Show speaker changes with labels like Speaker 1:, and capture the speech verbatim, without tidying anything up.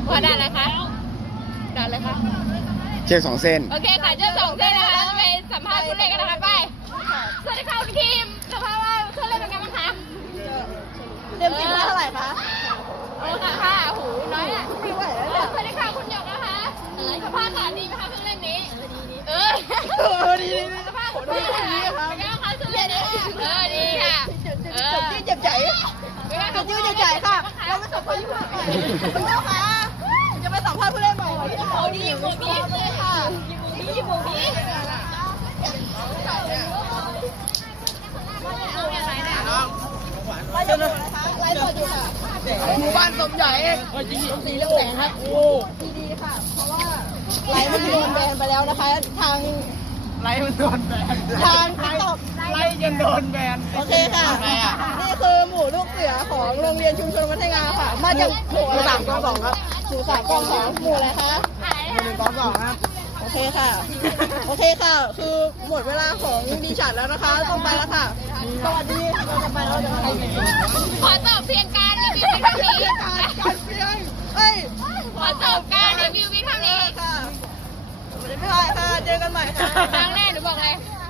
Speaker 1: พอได้แล้วคะได้เลยค่ะ
Speaker 2: เชือกสองเส้น
Speaker 1: โอเคค่ะเจ้าสองเส้นนะคะเราไปสัมภาษณ์ผู้เล่นกันนะคะไปสวัสดีค่ะพี่ทีมสภาพว่าเครื่องเล่นเป็นไงบ้างคะเต็มสิบเท่าไหร่คะโอ้ค่ะค่ะหูน้อยอ่ะไม่ไหวแล้วเนี่ยสวัสดีค่ะคุณหยกนะคะสภาพขาดีไหมคะเครื่องเล่นนี้เออดีดีสภาพของพี่ค่ะเป็นไงบ้างคะเครื่องเล่นนี้เออดีค่ะเออเจ็บใจเจ็บใจเจ็บใจค่ะเราไปสัมภาษณ์ผู้เล่นคุณหยกค่ะจะไปสัมภาษณ์ผู้เล่นใหม่โอ้ดีหมวกนี้เลยค่ะดีหมวกนี้ไล่สดไล่สดอยู่ค่ะหมู่บ้านสมใหญ่สีเรื่องแสงครับโอ้ดีๆค่ะเพราะว่าไลฟ์มันโดนแบนไปแล้วนะคะทาง
Speaker 2: ไล่มันโดนแบน
Speaker 1: ทางติ๊กต็อก
Speaker 2: ไล่จนโดนแบน
Speaker 1: โอเคค่ะนี่คือหมู่ลูกเสือของโรงเรียนชุมชนวัฒนางาค่ะมาจากหมู่สามกองสองครับหมู่สามกองสองหมู่อะไรคะ
Speaker 2: หนึ่งกองสองครับ
Speaker 1: โอเคค่ะ โอเคค่ะ คือหมดเวลาของดิฉันแล้วนะคะ ต้องไปแล้วค่ะ สวัสดีเราจะไปแล้วจะไปขอจบเพียงการรีวิวเท่านี้การเพียงเฮ้ย ขอจบการรีวิวเท่านี้ค่ะไม่ได้ค่ะ เจอกันใหม่ค่ะครั้งแรกหนูบอกเลย